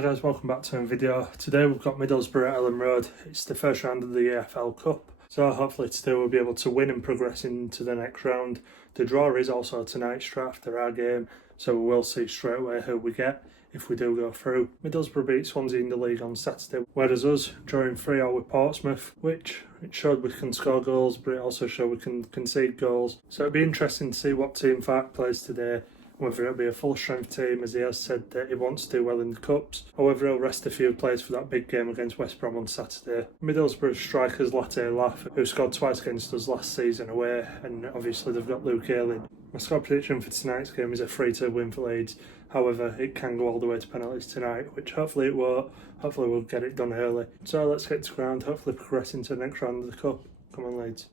Hi guys, welcome back to a video. Today we've got Middlesbrough at Ellen Road. It's the first round of the EFL Cup, so hopefully today we'll be able to win and progress into the next round. The draw is also tonight's draft after our game, so we will see straight away who we get if we do go through. Middlesbrough beat Swansea in the league on Saturday, whereas us drawing 3-0 with Portsmouth, which it showed we can score goals, but it also showed we can concede goals. So it'll be interesting to see what team Fark plays today, whether it'll be a full strength team as he has said that he wants to do well in the Cups, or whether he'll rest a few players for that big game against West Brom on Saturday. Middlesbrough strikers Latte Laff, who scored twice against us last season away, and obviously they've got Luke Ayling. My score prediction for tonight's game is a 3-2 win for Leeds. However, it can go all the way to penalties tonight, which hopefully it won't. Hopefully we'll get it done early. So let's get to ground, hopefully progress into the next round of the Cup. Come on Leeds.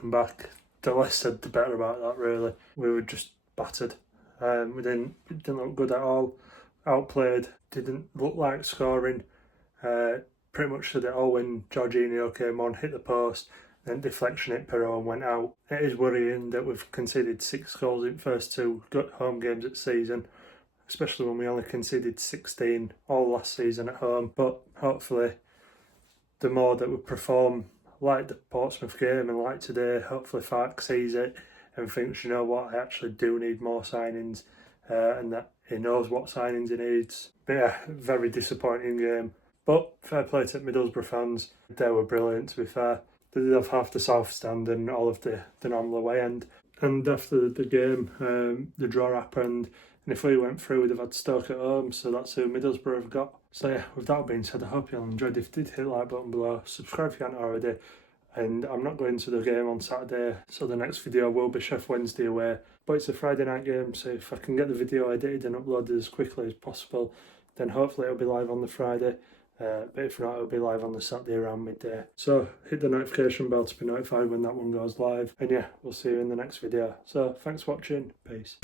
looking back, the less said the better about that, really. We were just battered. We didn't look good at all. Outplayed, didn't look like scoring. Pretty much said it all when Jorginho came on, hit the post, then deflection hit Perot and went out. It is worrying that we've conceded 6 goals in first 2 home games at season, especially when we only conceded 16 all last season at home. But hopefully, the more that we perform like the Portsmouth game and like today, hopefully Fark sees it and thinks, you know what, I actually do need more signings, and that he knows what signings he needs. But yeah, very disappointing game. But fair play to Middlesbrough fans. They were brilliant, to be fair. They did have half the south stand and all of the normal away end. And after the game, the draw happened. And if we went through, we'd have had Stoke at home. So that's who Middlesbrough have got. So yeah, with that being said, I hope you all enjoyed. If you did, hit the like button below. Subscribe if you haven't already. And I'm not going to the game on Saturday, so the next video will be Sheffield Wednesday away. But it's a Friday night game, so if I can get the video edited and uploaded as quickly as possible, then hopefully it'll be live on the Friday. But if not, it'll be live on the Saturday around midday. So hit the notification bell to be notified when that one goes live. And yeah, we'll see you in the next video. So thanks for watching. Peace.